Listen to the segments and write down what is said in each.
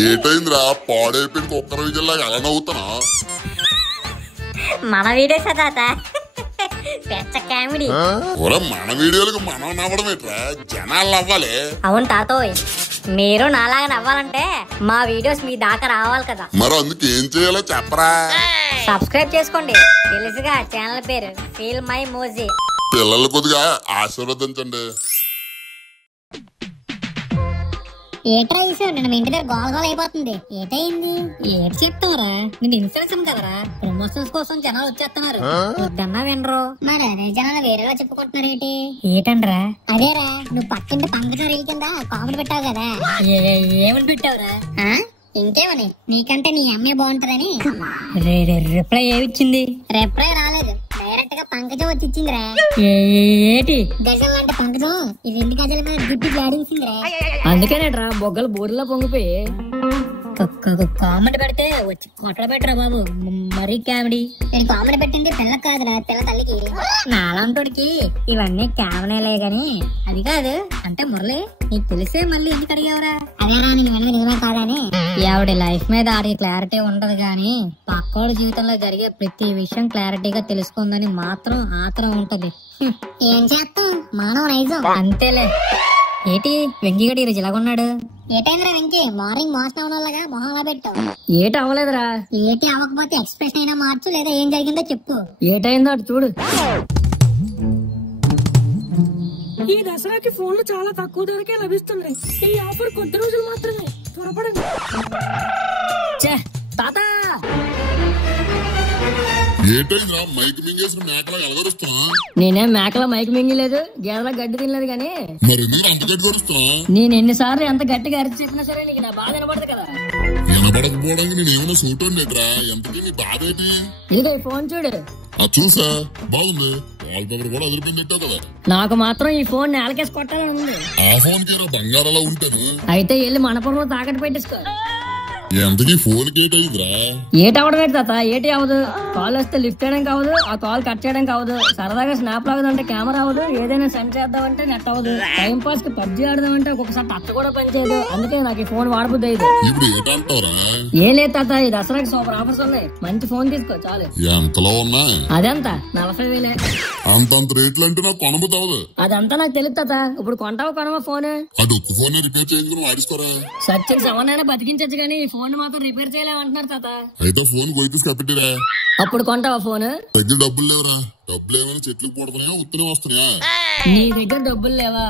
ఏటైందిరా పాడైపోయిన కుక్కర విజయలాగా అలా నవ్వుతున్నా? మన వీడియోస్ తాత పెద్ద కామెడీ. మన వీడియోలకు మనం నవ్వడం ఏంట్రా? జనాలు నవ్వాలి. అవును తాతోయ్, మీరు నాలాగా నవ్వాలంటే మా వీడియోస్ మీ దాకా రావాలి కదా. మరి అందుకు ఏం చేయాలో చెప్పరా? సబ్స్క్రైబ్ చేసుకోండి, తెలుసుగా ఛానల్ పేరు ఫీల్ మై మోజీ. పిల్లలు కొద్దిగా ఆశీర్వదించండి. ఏట్రా చూసావు, నేను మీ ఇంటి దగ్గర గోల గోల అయిపోతుంది. ఏటైంది? ఏటి చెప్తావరా? నేను ఇన్సూరెన్స్ కదరా, ప్రమోషన్స్ కోసం జనాలు వచ్చేస్తున్నారు. వద్దన్నా వినరు. మరి అదే జనాలు వేరేలా చెప్పుకుంటున్నారు. ఏటండ్రా? అదేరా, నువ్వు పక్కింటి పంకజం రీల్ కింద కామెడీ పెట్టావు కదా. ఏమని పెట్టావురా? ఇంకేమని, నీకంటే నీ అమ్మాయి బాగుంటదని. రిప్లై ఏమిచ్చింది? రిప్లై రాలేదు, డైరెక్ట్ గా పంకజం వచ్చి ఇచ్చిందిరా. ఏటి గజం లాంటి పంకజం ఇది 2 గజల మీద దిప్పి జాడించిందిరా. అందుకేనేట్రా బొగ్గలు బోర్లా పొంగిపోయి కామెడీ పెడితే వచ్చి కొట్టడ పెట్టరా బాబు. మరీ కామెడీ. నేను కామెడీ పెట్టింది పిల్లకి కాదురా, పిల్ల తల్లికి. నాలంటోడికి ఇవన్నీ కామెడీలే గాని అది కాదు. అంటే మురళి, నీకు తెలిసే మళ్ళీ ఎందుకు అడిగావరా? అదేరా, నేను విన్నది నిజమే కాదని. ఆవిడ లైఫ్ మీద ఆడికి క్లారిటీ ఉండదు గాని పక్కోడి జీవితంలో జరిగే ప్రతి విషయం క్లారిటీగా తెలుసుకుందని మాత్రం ఆత్రం ఉంటది. ఏం చేస్తాం, మానవ నైజం అంతేలే. ఏటి వెంకీగడి ఈరోజు ఇలాగున్నాడు? ఏటైందిరా వెంకీ, మార్నింగ్ మోసం అవనలాగా మొహం అలా పెట్టావు. ఏటి అవ్వలేదురా. ఏటి అవ్వకపోతే ఎక్స్ప్రెషన్ అయినా మార్చు, లేదా ఏం జరిగిందో చెప్పు. ఏటైందో అటు చూడు. ఈ దసరాకి ఫోన్లు చాలా తక్కువ ధరకే లభిస్తున్నాయి. ఈ ఆఫర్ కొద్ది రోజులు మాత్రమే, త్వరపడండి. తాత, ఏటైందిరా మైక్ మింగేసిన మేకలా ఎలగరుస్తున్నా? నేనేం మేకల మైక్ మింగలేదు, గేదెల గడ్డి తినలేదు గానీ. మరి మీరు అంత గట్టి గడుస్తున్నా? నేను ఎన్నిసార్లు ఎంత గట్టిగా అరిచి చెప్పినా సరే నీకు నా బాధ వినపడదు కదా. వినపడకపోవడానికి నేను ఏమైనా సూట్ ఉండేట్రా? ఎంతకీ నీ బాధ ఏంటి? ఇదిగో ఈ ఫోన్ చూడు. చూసా, బాగుంది. వాల్ పేపర్ కూడా అదిరిపోయింది కదా. నాకు మాత్రం ఈ ఫోన్ నేలకేసి కొట్టాలని ఉంది. ఆ ఫోన్ కి బంగారాలా ఉంటాను. అయితే వెళ్ళి మనపురంలో తాకట్టు పెట్టేసుకో. ఎంతకీ ఫోన్ కి ఏటైందిరా? ఏటవడం ఏంటి తాత? ఏటి అవ్వదు. కాల్ వస్తే లిఫ్ట్ చేయడం కావదు, ఆ కాల్ కట్ చేయడం కావదు, సరదాగా స్నాప్ లాగదంటే కెమెరా అవ్వదు, ఏదైనా సెండ్ చేద్దామంటే నెట్ అవ్వదు, టైం పాస్ కి పబ్జీ ఆడదామంటే ఒక్కొక్కసారి టచ్ కూడా పనిచేయదు. అందుకే నాకు ఈ ఫోన్ వాడబుద్ది అయితే. ఇప్పుడు ఏటంటారా? ఏం లేదు తాత, ఈ దసరాకి సూపర్ ఆఫర్స్ ఉన్నాయి. మంచి ఫోన్ తీసుకో చాలు. ఎంతలో ఉన్నాయి? అదంత 40,000. అంతంత రేట్లు అంటే నాకు కొనబుద్ది అవ్వదు. అదంతా నాకు తెలుసు తాత. ఇప్పుడు కొంటావా కొనవా ఫోన్? అది ఒక్క ఫోన్ రిపేర్ చేయించుకుని వాడిస్తారా? సచిన్ ఎవరినైనా బతికించచ్చు కానీ ఈ ఫోన్ మాత్రం రిపేర్ చేయలేమంటున్నారు తాత. అయితే ఫోన్ గొయ్యి కప్పెట్టిరా. అప్పుడు కొంటావా ఫోన్? దగ్గర డబ్బులు లేవరా? డబ్బులు ఏమైనా చెట్లు పోడుతున్నాయా, ఉత్తనే వస్తున్నాయా? నీ దగ్గర డబ్బులు లేవా?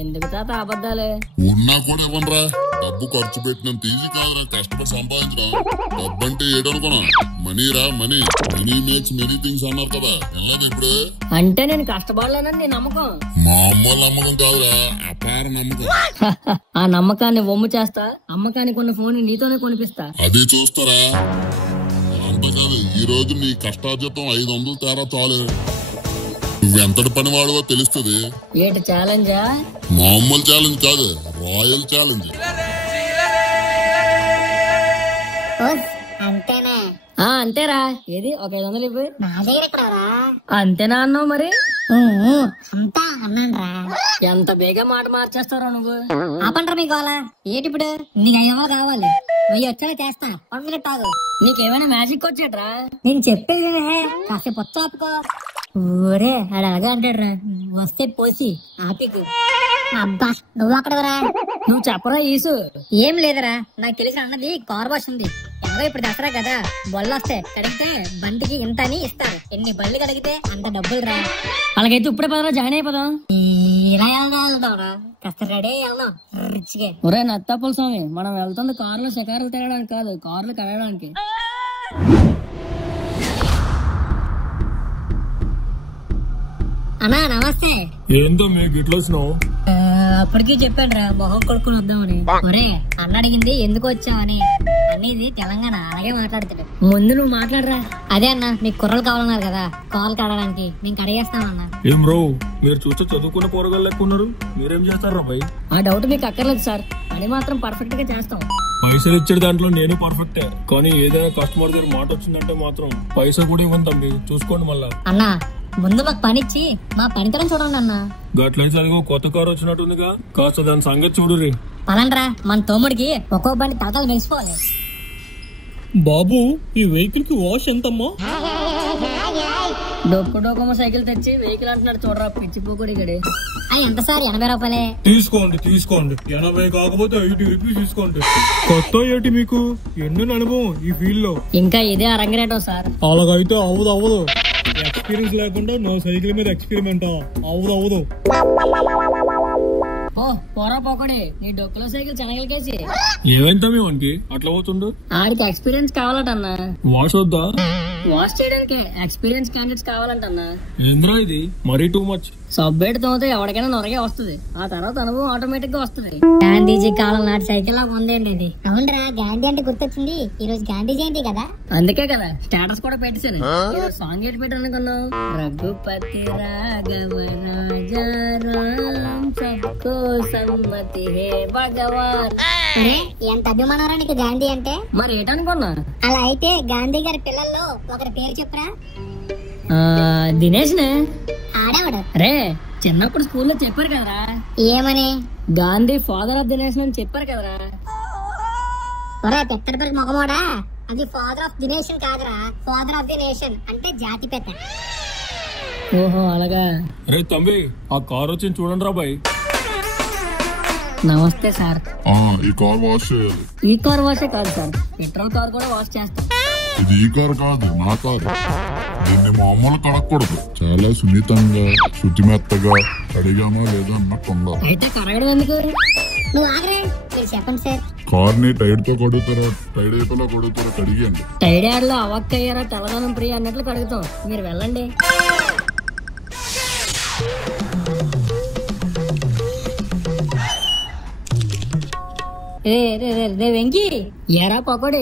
ఎందుకు తాత అబద్ధాలే? ఉన్నా కూడా ఇవ్వనరా. డబ్బు ఖర్చు పెట్టినంత ఈజీ కాదురా కష్టపడి సంపాదించడం. డబ్బు అంటే ఏడనుకున్నా? మనీరా, money. Money makes many things అన్నారు కదా, వెళ్ళదు ఇప్పుడు. అంటే నేను కష్టపడలేనని నీ నమ్మకం? మా అమ్మ నమ్మకం కాదురా, అపార నమ్మకం. ఆ నమ్మకాన్ని వమ్ము చేస్తా, అమ్మకానికి ఉన్న ఫోన్ నీతోనే కొనిపిస్తా. అది చూస్తారా? అంత కాదు, ఈ రోజు నీ కష్టార్జితం 500 తేరా చాలు. నువ్వెంతటి పని వాడువో తెలుస్తుంది. ఏటి ఛాలెంజా? మామూలు ఛాలెంజ్ కాదు, రాయల్ ఛాలెంజ్. అంతేనా? అంతేరా. ఏది ఒక 500 ఇవ్వు. నా దగ్గర ఎక్కడరా? అంతేనా అన్నావు మరి? అంతా అన్నానరా. ఎంత బేగా మాట మార్చేస్తారో నువ్వు. ఆపండ్రా మీ గోల. ఏటిప్పుడు నీకు 500 కావాలి? 1000 వచ్చేలా చేస్తా. 1 minute ఆగు. నీకేమైనా మ్యాజిక్ వచ్చేట్రా? నేను చెప్పేది కాసేపు వచ్చి ఆపుకో. ఊరే ఆడు అలాగే అంటాడు, వస్తే పోసి ఆపికు. అబ్బా నువ్వు అక్కడవరా? నువ్వు చెప్పరా ఈసు. ఏం లేదురా, నాకు తెలిసిన అన్నది కార్ వాష్ ఉంది. ఎవరో ఇప్పుడు దసరా కదా, బళ్ళు వస్తాయి. కడిగితే బండికి ఇంత అని ఇస్తారు. ఎన్ని బళ్ళు కడిగితే అంత డబ్బులు రా. అలాగైతే ఇప్పుడే పదరా, జాయిన్ అయిపోదాం. ఇలా వెళ్దాంరా, కాస్త రెడీ వెళ్దాం రిచ్గా. ఒరే నత్తప్పుల స్వామి, మనం వెళ్తుంది కార్లు షికారులు తిరగడానికి కాదు, కార్లు కడగడానికి. అన్నా నమస్తే. ఏందో మీకు ఇట్లా వచ్చినావు? అప్పటికి చెప్పాడు రా, మొహం కొడుకుని వద్దామని. ఒరే అన్న అడిగింది ఎందుకు వచ్చావని. అనేది తెలంగాణ, అలాగే మాట్లాడుతాడు. ముందు నువ్వు మాట్లాడరా. అదే అన్న, మీకు కుర్రలు కావాలన్నారు కదా, కాల్ కడగడానికి. మేము కడిగేస్తామన్నా. ఏం రో, మీరు చూస్తే చదువుకున్న పోరగాళ్ళు లెక్క ఉన్నారు. మీరేం చేస్తారా బాయ్? ఆ డౌట్ మీకు అక్కర్లేదు సార్, పని మాత్రం పర్ఫెక్ట్ గా చేస్తాం. పైసలు ఇచ్చే దాంట్లో నేను పర్ఫెక్టే, కానీ ఏదైనా కస్టమర్ దగ్గర మాట వచ్చిందంటే మాత్రం పైసా కూడా ఇవ్వండి తమ్మి, చూసుకోండి మళ్ళా. అన్నా ముందు మాకు పనిచ్చి మా పనితనం చూడండి అన్న. గట్లయితే అదిగో కొత్త కారు వచ్చినట్టుందిగా, కాస్త దాని సంగతి చూడుర్రి. పలండ్రా మన తమ్ముడికి ఒక్కో బండి తలతలు మెరిసిపోవాలి. బాబు ఈ వెహికల్ కి వాష్ ఎంతమ్మా? డొక్కు డొక్కమ్మ సైకిల్ తెచ్చి వెహికల్ అంటున్నాడు చూడరా పిచ్చిపోకుడి గడి. అది ఎంత సార్? 80 రూపాయలే. తీసుకోండి 80 కాకపోతే 80 రూపీస్ తీసుకోండి. కొత్త ఏంటి మీకు? ఎన్నో అనుభవం ఈ ఫీల్డ్ లో. ఇంకా ఇదే అరంగరేటం సార్. అలాగైతే అవ్వదు. ఎక్స్పీరియన్స్ లేకుండా నా సైకిల్ మీద ఎక్స్పెరిమెంట్ అవ్వదు. ఓ పోరా పోకడే నీ డొక్కులో సైకిల్ చెనగలకేసి. ఏమైందా మీ వానికి అట్లా పోతుండు? ఆడికి ఎక్స్పీరియన్స్ కావాలటన్నా. వాష్ వద్దా? వాష్ చేయడానికి ఎక్స్పీరియన్స్ క్యాండిడేట్స్ కావాలంటన్నా. ఏంద్రా ఇది మరీ టూ మచ్. సబ్బేట్ తోతే ఎవరికైనా నొరగే వస్తుంది, ఆ తర్వాత అనుభవం ఆటోమేటిక్ గా వస్తుంది. గాంధీజీ కాలం నాటి సైకిల్ లాగా ఉందేంటి ఇది? అవునరా, గాంధీ అంటే గుర్తొచ్చింది. ఈ రోజు గాంధీ జయంతి కదా, అందుకే కదా స్టేటస్ కూడా పెట్టేశాను. సాంగ్ ఏంటి పెట్టాను అనుకున్నావు? రఘుపతి రాఘవ రాజారాం సబ్కో సమ్మతి హే భగవాన్. అరే ఎంత అభిమానం నీకు గాంధీ అంటే. మరి ఏటనుకున్నా? అలా అయితే గాంధీ గారి పిల్లల్లో ఒకరి పేరు చెప్పురా. దినేష్ నే. ఆడేవాడు. రే చిన్నప్పుడు స్కూల్లో చెప్పారు కదరా. ఏమని? Gandhi father of the nation అని చెప్పారు కదరా. ఒరే పెద్దపల్లి మొగమోడా, అది ఫాదర్ ఆఫ్ ది నేషన్ కాదురా, ఫాదర్ ఆఫ్ ది నేషన్ అంటే జాతి పెద్ద. ఓహో అలాగా. రే తమ్మి ఆ కార్ వచ్చింది చూడండి రా బాయ్. నమస్తే సార్. ఈ కార్ వాష్ చేయాలి. ఈ కార్ వాషే కాదు సార్, పెట్రోల్ కార్ కూడా వాష్ చేస్తాం. ఇది ఈ కారు కాదు, నా కారు. దీన్ని మామూలు కడగకూడదు. చాలా సున్నితంగా శుతిమెత్తగా కడిగామా లేదా అన్నట్టు ఉండాలి. అయితే కడగడం ఎందుకు? నువ్వు ఆగరే, మీరు చెప్పండి సార్. కార్ ని టైర్ తో కడుగుతారా, టైర్ అయిపోలా కడుగుతారా? కడిగండి. టైడ్ యాడ్ లో అవక్కయ్యారా తెల్లదనం ప్రియ అన్నట్లు కడుగుతాం, మీరు వెళ్ళండి. రే వెంకీ ఏరా పకోడి,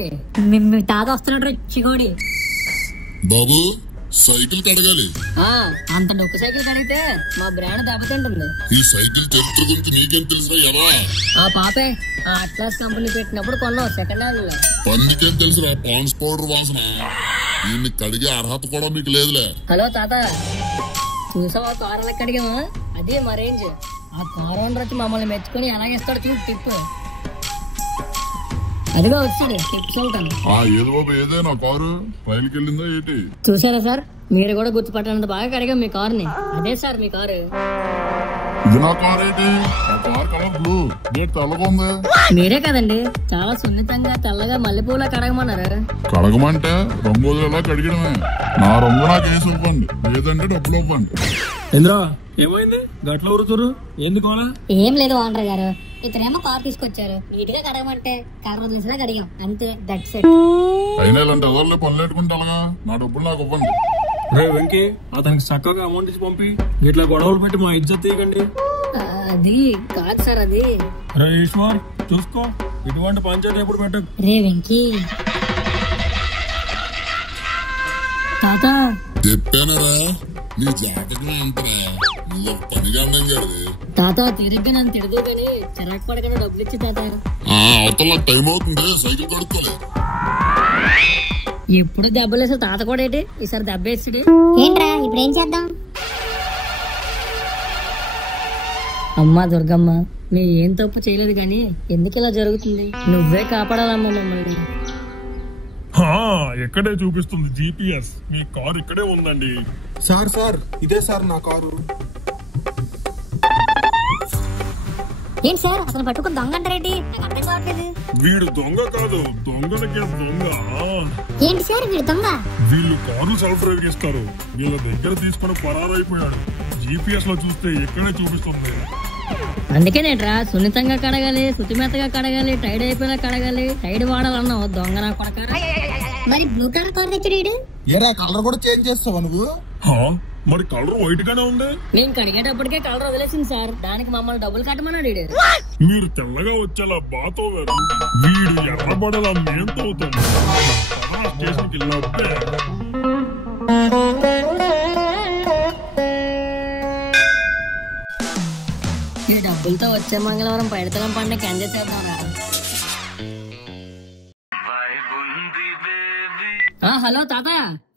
మీ తాత వస్తున్నాడు చిగోడి. బాబు సైకిల్ కడగాలి. అంత డొక్కు సైకిల్ కడిగితే మా బ్రాండ్ దెబ్బతింటుంది. ఈ సైకిల్ చరిత్ర గురించి నీకేం తెలుసా? ఎలా ఆ పాపే ఆ అట్లాస్ కంపెనీ పెట్టినప్పుడు కొన్నాం సెకండ్ హ్యాండ్ లో. పన్నికేం తెలుసురా? పాన్స్ పౌడర్ వాసన. దీన్ని కడిగే అర్హత కూడా మీకు లేదులే. హలో తాత, చూసావా కార్ ఎలా కడిగామా? అదే మా రేంజ్. ఆ కార్ ఓనర్ వచ్చి మమ్మల్ని మెచ్చుకొని ఎలాగేస్తాడు చూడు టిప్. అదిగో వచ్చాడు టిప్స్ వెళ్తాను. ఏదో బాబు ఏదైనా కారు రైలుకి వెళ్ళిందా ఏంటి? చూసారా సార్, మీరు కూడా గుర్తుపట్టనంత బాగా కడిగా మీ కార్ ని. అదే సార్ మీ కారు. ఇది నా కార్ ఏంటి? ఆ కార్ కలర్ బ్లూ, గేట్ తెల్లగా ఉంది. మీరే కదండి చాలా సున్నితంగా తెల్లగా మల్లెపూలా కడగమన్నారు. కడగమంటే రంగు వదిలేలా కడిగడమే. నా రంగు నాకు వేసి ఇవ్వండి, లేదంటే డబ్బులు ఇవ్వండి. ఏంద్రా ఏమైంది గట్ల ఊరుతురు? ఎందుకు అలా? ఏం లేదు ఓనర్ గారు, ఇతనేమో కార్ తీసుకొచ్చారు, నీట్ గా కడగమంటే కలర్ వదిలేసినా కడిగాం అంతే, దట్స్ ఇట్. అయినా ఇలాంటి అదర్లే పనులు పెట్టుకుంటే అలాగా, నా డబ్బులు నాకు ఇవ్వండి. రే వెంకీ అతనికి చక్కగా అమౌంట్ ఇచ్చి పంపి, ఇట్లా గొడవలు పెట్టి మా ఇజ్జత్ తీయకండి. అది కాదు సార్, అది. రే ఈశ్వర్ చూసుకో, ఇటువంటి పంచాయతీ ఎప్పుడు పెట్టకు. రే వెంకీ. తాత చెప్పానరా నీ జాతకమే అంటారా? నువ్వు పనిగా అన్నం కాదు. తాత తిరిగ్గా నన్ను తిడదు కానీ చిరాకు పడకుండా డబ్బులు ఇచ్చి తాత. అవతల టైం అవుతుంది, సైకిల్ కడుక్కోలే. ఎప్పుడు దెబ్బలేసా తాత కూడా ఏంటి ఈసారి దెబ్బ వేసాడు. ఏంట్రా ఇప్పుడు ఏం చేద్దాం? అమ్మా దుర్గమ్మ, మేము ఏం తప్పు చేయలేదు కానీ ఎందుకు ఇలా జరుగుతుంది? నువ్వే కాపాడాలమ్మా మమ్మల్ని. ఎక్కడే చూపిస్తుంది GPS. మీ కారు ఇక్కడే ఉందండి. సార్ ఇదే సార్ నా కారు. ఏంటి సార్ అసలు పట్టుకుని దొంగ అంటారేంటి? నాకు అర్థం కావట్లేదు. వీడు దొంగ కాదు, దొంగలకే దొంగ. ఏంటి సార్ వీడు దొంగ? వీళ్ళు కారు సెల్ఫ్ డ్రైవ్ చేస్తారు. వీళ్ళ దగ్గర తీసుకుని పరారైపోయాడు. GPS లో చూస్తే ఎక్కడే చూపిస్తుంది. అందుకేనేట్రా సున్నితంగా కడగాలి, శుతిమెత్తగా కడగాలి, టైడ్ అయిపోయినా కడగాలి, టైడ్ వాడాలన్నావు దొంగ నా కొడక. మరి బ్లూ కలర్ కార్ తెచ్చాడు. ఏరా కలర్ కూడా చేంజ్ చేస్తావా నువ్వు? మరి కలర్ వైట్ గానే ఉంది. మేము కడిగేటప్పటికే కలర్ వదిలేసింది సార్, దానికి మమ్మల్ని డబ్బులు కట్టమన్నాడు. మీరు తెల్లగా వచ్చేలా బాతో వీడు ఎర్రబడలా మేం తవ్వుతాం. స్టేషన్కి వెళ్ళినప్పుడే ఈ డబ్బులతో వచ్చే మంగళవారం పైడితలం పండుగ ఎంజాయ్ చేద్దాం. హలో తాత,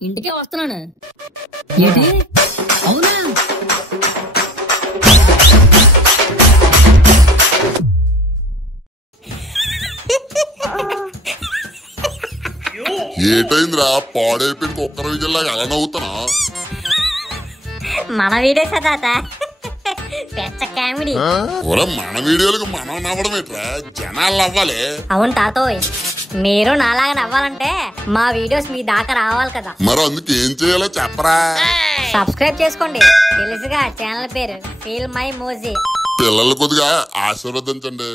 ఇంటికే వస్తున్నాను. ఏంటి? అవునా? ఏటైందిరా పాడైపోయిన కుక్కర విజయలాగా అలా నవ్వుతున్నా? మన వీడియోసా తాత? పెద్ద కామెడీ. మన వీడియోలకు మనం నవ్వడం ఏంట్రా, జనాలు నవ్వాలి. అవును తాతోయ్, మీరు నాలాగా నవ్వాలంటే మా వీడియోస్ మీ దాకా రావాలి కదా. మరి అందుకు ఏం చేయాలో చెప్పరా? సబ్స్క్రైబ్ చేసుకోండి, తెలుసుగా ఛానల్ పేరు ఫీల్ మై మోజీ. పిల్లలు కొద్దిగా ఆశీర్వదించండి.